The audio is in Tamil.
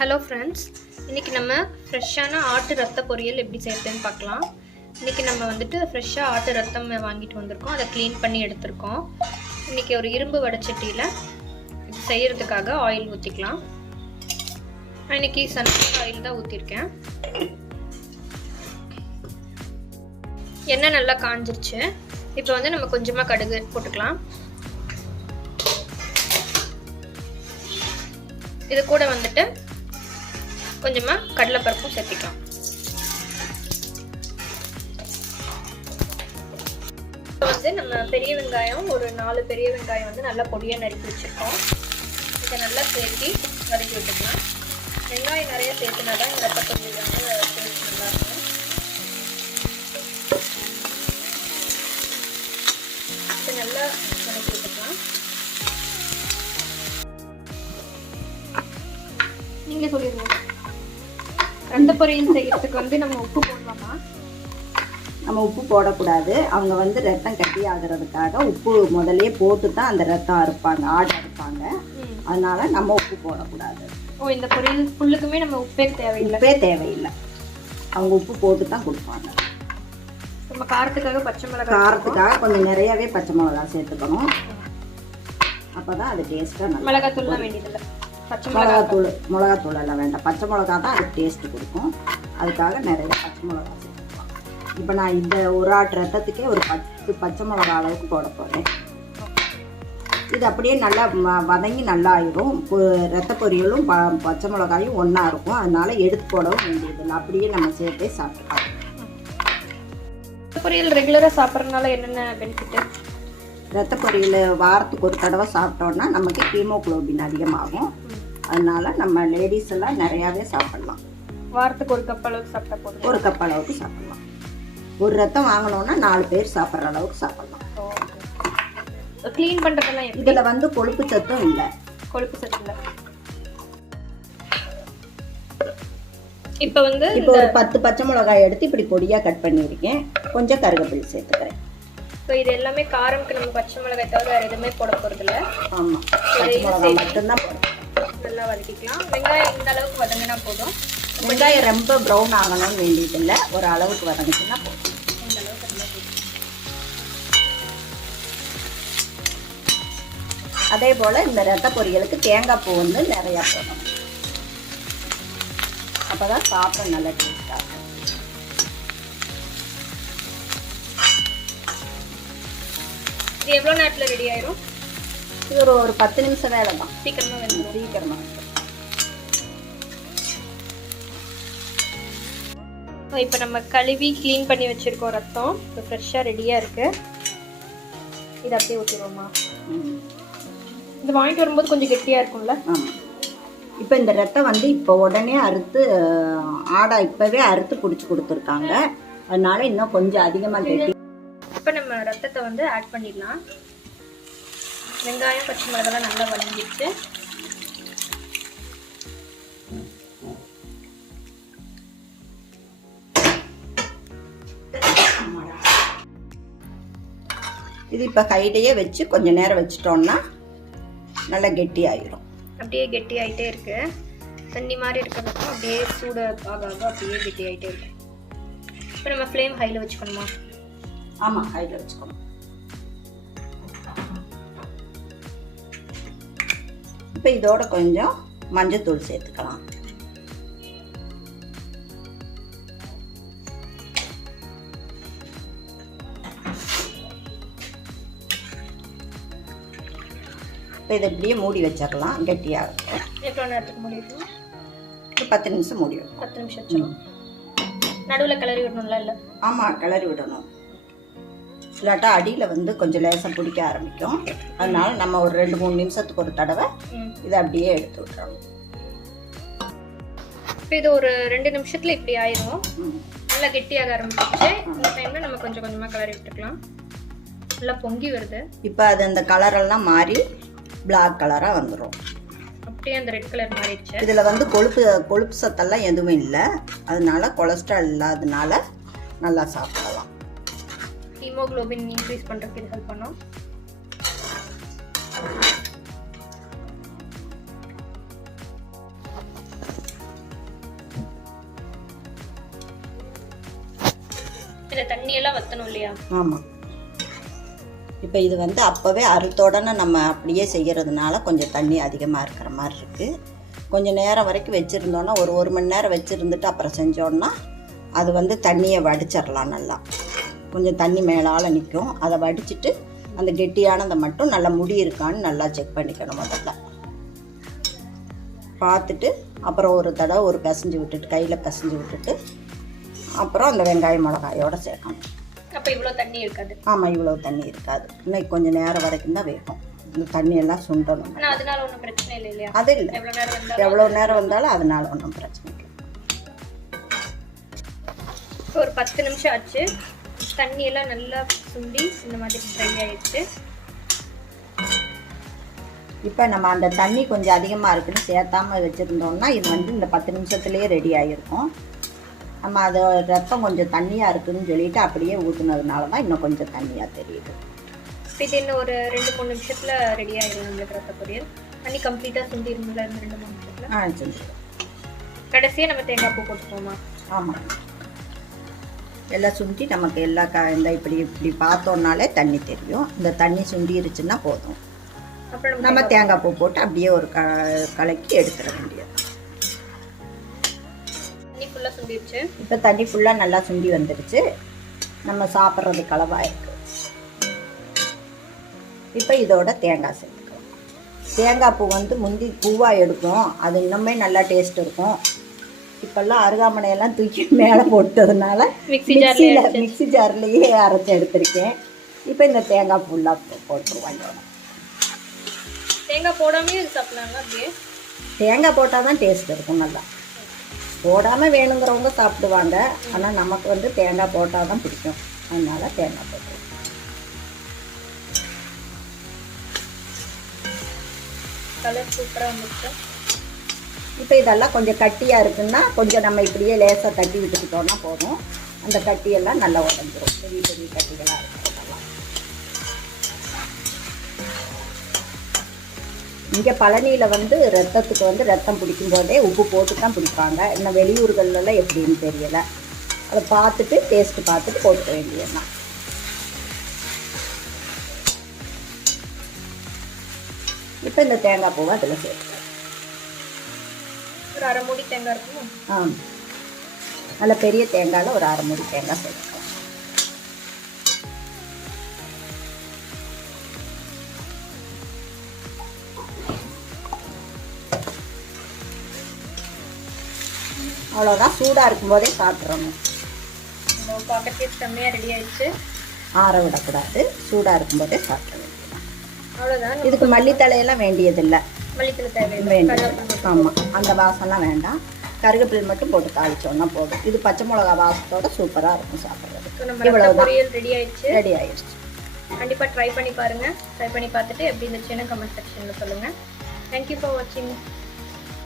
ஹலோ ஃப்ரெண்ட்ஸ், இன்றைக்கி நம்ம ஃப்ரெஷ்ஷான ஆட்டு ரத்த பொரியல் எப்படி செய்யறதுன்னு பார்க்கலாம். இன்றைக்கி நம்ம வந்துட்டு ஃப்ரெஷ்ஷாக ஆட்டு ரத்தம் வாங்கிட்டு வந்திருக்கோம். அதை க்ளீன் பண்ணி எடுத்திருக்கோம். இன்றைக்கி ஒரு இரும்பு வடைச்சட்டியில் இது செய்கிறதுக்காக ஆயில் ஊற்றிக்கலாம். நான் இன்றைக்கி சன்ஃப்ளவர் ஆயில் தான் ஊற்றிருக்கேன். எண்ணெய் நல்லா காஞ்சிருச்சு. இப்போ வந்து நம்ம கொஞ்சமாக கடுகு போட்டுக்கலாம். இது கூட வந்துட்டு கொஞ்சமாக கடலைப்பருப்பும் சேர்த்திக்கலாம். இப்போ வந்து நம்ம பெரிய வெங்காயம், ஒரு 4 பெரிய வெங்காயம் வந்து நல்லா பொடியாக நறுக்கி வச்சுருக்கோம். இதை நல்லா சேர்த்தி வதக்கி விட்டுக்கலாம். வெங்காயம் நிறைய சேர்த்துனா தான் இந்த ரத்த பொரியல் வந்து டேஸ்ட் நல்லாயிருக்கும். இதை நல்லா வதக்கி விட்டுக்கலாம். நீங்கள் சொல்லிடுங்க, ரத்த பொரியல் செய்யறதுக்கு வந்து நம்ம உப்பு போடலாமா? நம்ம உப்பு போடக்கூடாது. அவங்க வந்து ரத்தம் கட்டி ஆகிறதுக்காக உப்பு முதலே போட்டு தான் அந்த ரத்தம் அறுப்பாங்க, ஆடு அறுப்பாங்க. அதனால நம்ம உப்பு போடக்கூடாது. ஓ, இந்த பொரியல் ஃபுல்லுக்குமே நம்ம உப்பே தேவையில்லை. அவங்க உப்பு போட்டு தான் கொடுப்பாங்க. நம்ம காரத்துக்காக பச்சை மிளகாய், காரத்துக்காக கொஞ்சம் நிறையவே பச்சை மிளகாய் சேர்த்துக்கணும். அப்போ தான் அது டேஸ்ட்டாக நல்லா. மிளகாத்தூள்லாம் வேண்டியதில்லை. மிளகாத்தூள் எல்லாம் வேண்டாம். பச்சை மிளகா தான் அதுக்கு டேஸ்ட்டு கொடுக்கும். அதுக்காக நிறைய பச்சை மிளகா சேர்த்துக்கலாம். இப்போ நான் இந்த ஒரு ஆட்டு ரத்தத்துக்கே ஒரு 10 பச்சை மிளகா அளவுக்கு போட போகிறேன். இது அப்படியே நல்லா வதங்கி நல்லா ஆயிடும். ரத்த பொரியலும் பச்சை மிளகாயும் ஒன்றா இருக்கும். அதனால எடுத்து போடவும் வேண்டியதில்லை. அப்படியே நம்ம சேர்த்தே சாப்பிட்டுக்கலாம். ரத்த பொரியல் ரெகுலராக சாப்பிட்றதுனால என்னென்ன பெனிஃபிட்டு? ரத்த பொரியல் வாரத்துக்கு ஒரு தடவை சாப்பிட்டோன்னா நமக்கு ஹீமோகுளோபின் அதிகமாகும். அதனால நம்ம லேடிஸ் எல்லாம் நிறையாவே சாப்பிடலாம். வாரத்துக்கு ஒரு கப் அளவுக்கு சாப்பிட்டா போதும். ஒரு கப் அளவுக்கு சாப்பிடலாம். ஒரு ரத்தம் வாங்கினோன்னா 4 பேர் சாப்பிட்ற அளவுக்கு சாப்பிடலாம். க்ளீன் பண்ணுறதெல்லாம் இதில் வந்து கொழுப்பு சத்தும் இல்லை. கொழுப்பு சத்து இல்லை. இப்போ வந்து ஒரு 10 பச்சை மிளகாய் எடுத்து இப்படி பொடியாக கட் பண்ணியிருக்கேன். கொஞ்சம் கருவேப்பிலை சேர்த்துக்கிறேன். ஸோ இது எல்லாமே காரம்க்கு நம்ம பச்சை மிளகாய் தவிர வேறு எதுவுமே போட போகிறதில்ல. ஆமாம், பச்சை மிளகாய் மட்டும்தான் போடும். நல்லா வதக்கிக்கலாம். வெங்காயம் இந்த அளவுக்கு வதங்கினா போதும். வெங்காயம் ரொம்ப ப்ரௌன் ஆகணும்னு வேண்டியதில்லை. ஒரு அளவுக்கு வதங்கிச்சுன்னா போதும். இந்த அளவுக்கு நல்லா போதும். அதே போல் இந்த ரத்த பொரியலுக்கு தேங்காய் பூ வந்து நிறையா போடணும். அப்போ தான் சாப்பிட நல்லா டேஸ்டாக இருக்கும். இது எவ்வளோ நேரத்தில் ரெடி ஆயிரும்? இது ஒரு 10 நிமிஷம் வேலை தான். சீக்கிரமாக வேணும். சீக்கிரமாக. இப்போ நம்ம கழுவி க்ளீன் பண்ணி வச்சுருக்கோம் ரத்தம். இப்போ ஃப்ரெஷ்ஷாக ரெடியாக இருக்குது. இது அப்படியே ஊற்றிடுவோமா? இது வாங்கிட்டு வரும்போது கொஞ்சம் கெட்டியாக இருக்கும்ல? ஆமாம். இப்போ இந்த ரத்தம் வந்து இப்போ உடனே அறுத்து ஆடை இப்போவே அறுத்து பிடிச்சி கொடுத்துருக்காங்க. அதனால இன்னும் கொஞ்சம் அதிகமாக கெட்டி. இப்போ நம்ம ரத்தத்தை வந்து ஆட் பண்ணிடலாம். வெங்காயம் பச்சை மிளகாய் நல்லா வதங்கிடுச்சு. இது இப்போ கையிலேயே வச்சு கொஞ்சம் நேரம் வச்சிட்டோம்னா நல்லா கெட்டி ஆகிடும். அப்படியே கெட்டி ஆகிட்டே இருக்கு. தண்ணி மாதிரி இருக்கிறதுக்கும் அப்படியே சூடு ஆக அப்படியே கெட்டி ஆகிட்டே இருக்கு. இப்போ நம்ம ஃப்ளேம் ஹையில் வச்சுக்கணுமா? ஆமாம், ஹையில் வச்சுக்கணும். இப்போ இதோட கொஞ்சம் மஞ்சத்தூள் சேர்த்துக்கலாம். இப்போ இதை இப்படியே மூடி வச்சிடலாம். கெட்டியாக எவ்வளோ நேரத்துக்கு மூடி வைக்கணும்? 10 நிமிஷம் மூடி வைக்கணும். 10 நிமிஷம் வச்சிடணும். நடுவில் கிளறி விடணும்ல? இல்லை. ஆமாம், கிளறி விடணும். இல்லாட்டா அடியில் வந்து கொஞ்சம் லேசாக பிடிக்க ஆரம்பிக்கும். அதனால நம்ம ஒரு 2-3 நிமிஷத்துக்கு ஒரு தடவை இதை அப்படியே எடுத்து விட்டுறணும். இப்போ இது ஒரு 2 நிமிஷத்தில் இப்படி ஆயிரும். நல்லா கெட்டியாக ஆரம்பிச்சிச்சு. இந்த டைமில் நம்ம கொஞ்சம் கொஞ்சமாக கிளறி விட்டுக்கலாம். நல்லா பொங்கி வருது. இப்போ அது அந்த கலரெல்லாம் மாறி பிளாக் கலராக வந்துடும். அப்படியே அந்த ரெட் கலர் மாறிடுச்சு. இதில் வந்து கொழுப்பு சத்தெல்லாம் எதுவும் இல்லை. அதனால கொலஸ்ட்ரால் இல்லாததுனால நல்லா சாப்பிடலாம். ஹீமோகுளோபின் இன்க்ரீஸ் பண்ணுறதுக்கு இது ஹெல்ப் பண்ணும். இந்த தண்ணியெல்லாம் வற்றணும் இல்லையா? ஆமாம். இப்போ இது வந்து அப்போவே அறுத்தோடனே நம்ம அப்படியே செய்கிறதுனால கொஞ்சம் தண்ணி அதிகமாக இருக்கிற மாதிரி இருக்குது. கொஞ்சம் நேரம் வரைக்கும் வச்சுருந்தோன்னா ஒரு மணி நேரம் வச்சுருந்துட்டு அப்புறம் செஞ்சோன்னா அது வந்து தண்ணியை வடிச்சிடலாம். நல்லா கொஞ்சம் தண்ணி மேலால் நிற்கும். அதை வடிச்சிட்டு அந்த கெட்டியானதை மட்டும் நல்லா முடி இருக்கான்னு நல்லா செக் பண்ணிக்கணும். முதல்ல பார்த்துட்டு அப்புறம் ஒரு தடவை ஒரு பிசைஞ்சு விட்டுட்டு கையில் பிசைஞ்சு விட்டுட்டு அப்புறம் அந்த வெங்காயம் மிளகாயோடு சேர்க்கணும். அப்போ இவ்வளோ தண்ணி இருக்காது? ஆமாம், இவ்வளோ தண்ணி இருக்காது. இன்னைக்கு கொஞ்சம் நேரம் வரைக்கும் தான் வேகும். இந்த தண்ணியெல்லாம் சுண்டணும். ஆனால் அதனால ஒன்றும் பிரச்சனை இல்லை இல்லையா? அது இல்லை, எவ்வளோ நேரம் வந்தாலும் அதனால ஒன்றும் பிரச்சனை இல்லை. இப்போ ஒரு 10 நிமிஷம் ஆச்சு. தண்ணியெல்லாம் நல்லா சுண்டி இந்த மாதிரி ட்ரை ஆகிடுச்சு. இப்போ நம்ம அந்த தண்ணி கொஞ்சம் அதிகமாக இருக்குன்னு சேர்த்தாமல் வச்சுருந்தோம்னா இது வந்து இந்த 10 நிமிஷத்துலேயே ரெடி ஆகிருக்கும். நம்ம அது ரத்தம் கொஞ்சம் தண்ணியாக இருக்குதுன்னு சொல்லிட்டு அப்படியே ஊற்றுனதுனால தான் இன்னும் கொஞ்சம் தண்ணியாக தெரியுது. இது இன்னும் ஒரு 2-3 நிமிஷத்தில் ரெடி ஆகிடும் நம்மளுக்கு ரத்த பொரியல். தண்ணி கம்ப்ளீட்டாக சுண்டி இருந்ததுல 2-3 நிமிஷத்தில் செஞ்சுருக்கோம். கடைசியாக நம்ம தேங்காய் பூ போட்டுப்போமா? ஆமாம், எல்லாம் சுண்டி நமக்கு எல்லா இந்த இப்படி பார்த்தோன்னாலே தண்ணி தெரியும். இந்த தண்ணி சுண்டிருச்சுன்னா போதும். அப்புறம் நம்ம தேங்காய் பூ போட்டு அப்படியே ஒரு கலக்கி எடுத்துட வேண்டியது. தண்ணி ஃபுல்லாக சுண்டிடுச்சு. இப்போ தண்ணி ஃபுல்லாக நல்லா சுண்டி வந்துடுச்சு. நம்ம சாப்பிட்றதுக்கு அளவாக இருக்குது. இப்போ இதோட தேங்காய் சேர்த்துக்கலாம். தேங்காய் பூ வந்து முந்தி பூவாக எடுக்கும், அது இன்னுமே நல்லா டேஸ்ட் இருக்கும். இப்போல்லாம் அருகாமனையெல்லாம் தூக்கி மேலே போட்டதுனால மிக்ஸி ஜார்லேயே அரைச்சி எடுத்திருக்கேன். இப்போ இந்த தேங்காய் ஃபுல்லாக போட்டுருவாங்க. தேங்காய் போடாமல் இது சாப்பிட்லாங்களா? அப்படியே தேங்காய் போட்டால் தான் டேஸ்ட் இருக்கும். நல்லா போடாமல் வேணுங்கிறவங்க சாப்பிடுவாங்க. ஆனால் நமக்கு வந்து தேங்காய் போட்டால் தான் பிடிக்கும். அதனால தேங்காய் போட்டுருவோம். கலர் சூப்பராக வந்துச்சு. இப்போ இதெல்லாம் கொஞ்சம் கட்டியாக இருக்குன்னா கொஞ்சம் நம்ம இப்படியே லேசாக தட்டி விட்டுக்கிட்டோன்னா போதும். அந்த கட்டியெல்லாம் நல்லா உடஞ்சிரும். பெரிய பெரிய கட்டிகளாக இருக்கிறதெல்லாம். இங்கே பழனியில் வந்து ரத்தத்துக்கு வந்து ரத்தம் பிடிக்கும்போதே உப்பு போட்டு தான் பிடிப்பாங்க. இன்னும் வெளியூர்களெல்லாம் எப்படின்னு தெரியலை. அதை பார்த்துட்டு டேஸ்ட்டு பார்த்துட்டு போட்டுக்க வேண்டியதுதான். இப்போ இந்த தேங்காய் பூவை அதில் சேர்த்துக்கலாம். ஒரு அரை மூடி தேங்காய் இருக்கும். நல்ல பெரிய தேங்காயில் ஒரு அரை மூடி தேங்காய் சேர்த்துக்கலாம். அவ்வளோதான். சூடாக இருக்கும்போதே சாப்பிட்றணும். பாக்கெட் செம்மையாக ரெடி ஆயிடுச்சு. ஆற விடக்கூடாது. சூடாக இருக்கும்போதே சாப்பிட வேண்டியது. அவ்வளோதான். இதுக்கு மல்லித்தலையெல்லாம் வேண்டியதில்லை. மல்லித்தலை தேவை வேண்டியது. ஆமாம், அந்த வாசம்லாம் வேண்டாம். கருவேப்பிலை மட்டும் போட்டு தாளிச்சோன்னா போதும். இது பச்சை மிளகா வாசத்தோட சூப்பராக இருக்கும் சாப்பிட்றதுக்கு. இவ்வளோதான். ரெடி ஆயிடுச்சு. ரெடி ஆயிடுச்சு. கண்டிப்பாக ட்ரை பண்ணி பாருங்கள். ட்ரை பண்ணி பார்த்துட்டு எப்படி இருந்துச்சுன்னு கமெண்ட் செக்ஷனில் சொல்லுங்கள். தேங்க்யூ ஃபார் வாட்சிங்.